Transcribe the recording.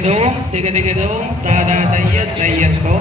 देखे दो देखे देखे दो दादा सैयद सैयद को